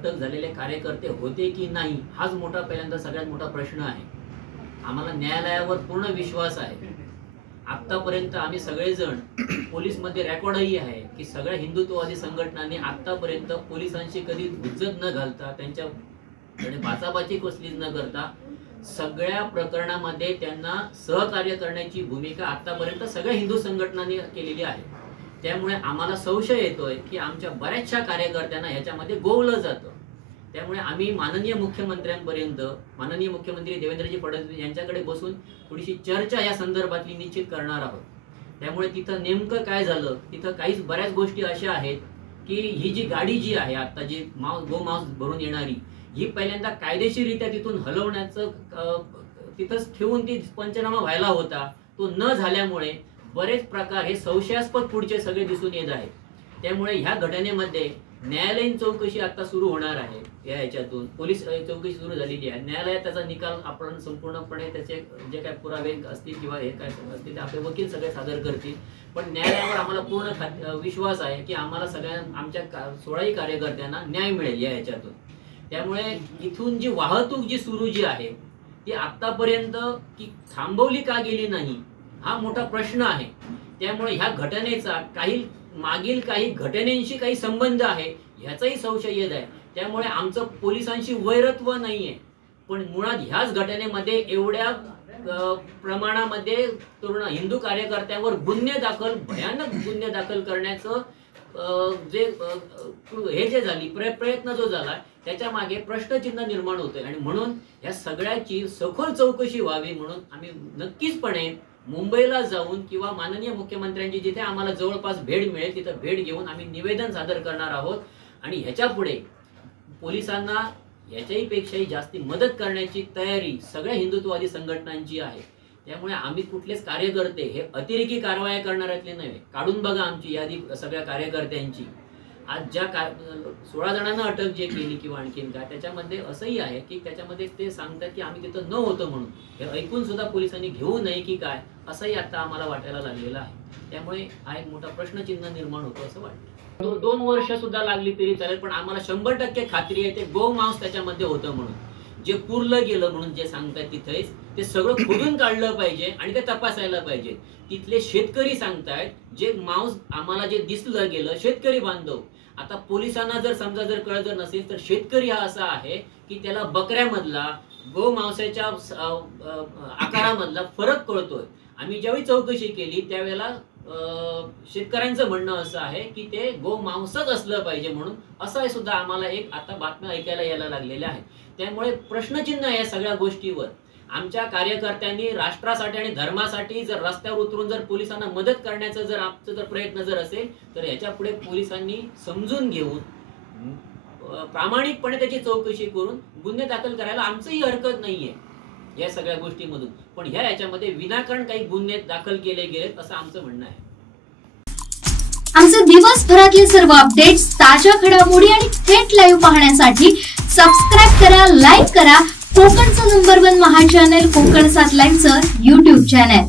अटक झालेले कार्यकर्ते होते की नाही, हाच मोठा पहिल्यांदा सगळ्यात मोठा प्रश्न आहे। आम्हाला न्यायालयावर पूर्ण विश्वास आहे। आतापर्यंत आम्ही सगळेजण पोलीसमध्ये रेकॉर्डही आहे की सगळ्या हिंदुत्ववादी संघटनांनी आतापर्यंत पोलिसांशी कधी हुज्जत न घालता, त्यांच्याकडे बाचाबाची कसलीच न करता सगळ्या प्रकरणामध्ये त्यांना सहकार्य करण्याची भूमिका आतापर्यंत सगळ्या हिंदू संघटनांनी केलेली आहे। त्यामुळे आम्हाला संशय येतोय की आमच्या बऱ्याचशा कार्यकर्त्यांना ह्याच्यामध्ये गोवलं जातं। त्यामुळे आम्ही माननीय मुख्यमंत्र्यांपर्यंत, माननीय मुख्यमंत्री देवेंद्रजी फडणवीस यांच्याकडे बसून थोडीशी चर्चा या संदर्भातली निश्चित करणार आहोत। त्यामुळे तिथं नेमकं काय झालं, तिथं काहीच बऱ्याच गोष्टी अशा आहेत की ही जी गाडी जी आहे आता जी गो मांस भरून येणारी, ही पहिल्यांदा कायदेशीररित्या तिथून हलवण्याचं तिथंच ठेवून ती पंचनामा व्हायला होता, तो न झाल्यामुळे बरेच प्रकार हे संशयास्पद पुढचे सगळे दिसून येत आहेत। त्यामुळे ह्या घटनेमध्ये न्यायालयीन चौकशी आता सुरू होणार आहे। या ह्याच्यातून पोलीस चौकशी सुरू झालेली आहे। न्यायालयात त्याचा निकाल आपण संपूर्णपणे त्याचे जे काय पुरावे असतील किंवा हे काय असतील ते आपले वकील सगळे सादर करतील। पण न्यायालयावर आम्हाला पूर्ण विश्वास आहे की आम्हाला सगळ्या आमच्या 16ही कार्यकर्त्यांना न्याय मिळेल या ह्याच्यातून। त्यामुळे इथून जी वाहतूक जी सुरू जी आहे ती आतापर्यंत की थांबवली का गेली नाही, हा मोठा प्रश्न आहे। त्यामुळे ह्या घटनेचा मागील काही घटनेंशी काही संबंध आहे ह्याचाही संशय येत आहे। त्यामुळे आमचं पोलिसांशी वैरत्व नाहीये, पण मुळात ह्याच घटनेमध्ये एवढ्या प्रमाणामध्ये तरुण हिंदू कार्यकर्त्यांवर भयानक गुन्हे दाखल करण्याचं जे झाली प्रयत्न जो झाला त्याच्या मागे प्रश्नचिन्ह निर्माण होतोय। आणि म्हणून या सगळ्याची सखोल चौकशी व्हावी म्हणून आम्ही नक्कीचपणे मुंबईला जाऊन किंवा माननीय मुख्यमंत्र्यांची जिथे आम्हाला जवळपास भेट मिळेल तिथं भेट घेऊन आम्ही निवेदन सादर करणार आहोत। आणि ह्याच्या पुढे पोलिसांना याच्याही पेक्षाही जास्ती मदत करण्याची तयारी सगळ्या हिंदुत्ववादी संघटनांची आहे। त्यामुळे आम्ही कुठलेच कार्यकर्ते हे अतिरेकी कारवाया करणाऱ्यातले नव्हे। काढून बघा आमची यादी सगळ्या कार्यकर्त्यांची। आज ज्या 16 जणांना अटक जे केली किंवा आणखीन काय, त्याच्यामध्ये असंही आहे की त्याच्यामध्ये ते सांगतात की आम्ही तिथं न होतो म्हणून, हे ऐकून सुद्धा पोलिसांनी घेऊ नये की काय असंही आता आम्हाला वाटायला लागलेलं आहे। त्यामुळे हा एक मोठा प्रश्नचिन्ह निर्माण होतो असं वाटतं। 2 वर्ष सुद्धा लागली तरी चालेल, पण आम्हाला 100% खात्री आहे ते गो मांस त्याच्यामध्ये होतं म्हणून, जे पुरलं गेलं म्हणून जे सांगतात तिथेच ते सगळं खोदून काढलं पाहिजे आणि ते तपासायला पाहिजे। तिथले शेतकरी सांगतायत जे मांस आम्हाला जे दिसलं गेलं, शेतकरी बांधव, आता पोलिसांना जर समजा जर कळत नसेल तर शेतकरी हा असा आहे की त्याला बकऱ्यामधला गो मांसाच्या आकारामधला फरक कळतोय। आम्ही ज्यावेळी चौकशी केली त्यावेळेला शेतकऱ्यांचं म्हणणं असं आहे की ते गो मांसच असलं पाहिजे म्हणून, असं सुद्धा आम्हाला एक आता बातम्या ऐकायला यायला लागलेल्या आहेत। त्यामुळे प्रश्नचिन्ह आहे या सगळ्या गोष्टीवर। आमच्या कार्यकर्त्यांनी राष्ट्रासाठी आणि धर्मासाठी जर रस्त्यावर उतरून जर पोलिसांना मदत करण्याचा जर आमचा जर प्रयत्न जर असेल तर याच्या पुढे पोलिसांनी समजून घेऊन प्रामाणिकपणे त्याची चौकशी करून गुन्हे दाखल करायला आमचंही हरकत नाहीये या सगळ्या गोष्टींमधून। पण ह्याच्यामध्ये विनाकारण काही गुन्हे दाखल केले गेलेत असं आमचं म्हणणं आहे। आमचे दिवसभरातले सर्व अपडेट्स, ताज्या घडामोडी आणि थेट लाईव्ह पाहण्यासाठी सबस्क्राइब करा, लाईक करा कोकणचं नंबर 1 महा चॅनल कोकण 7 लाईव्हचं YouTube चॅनल।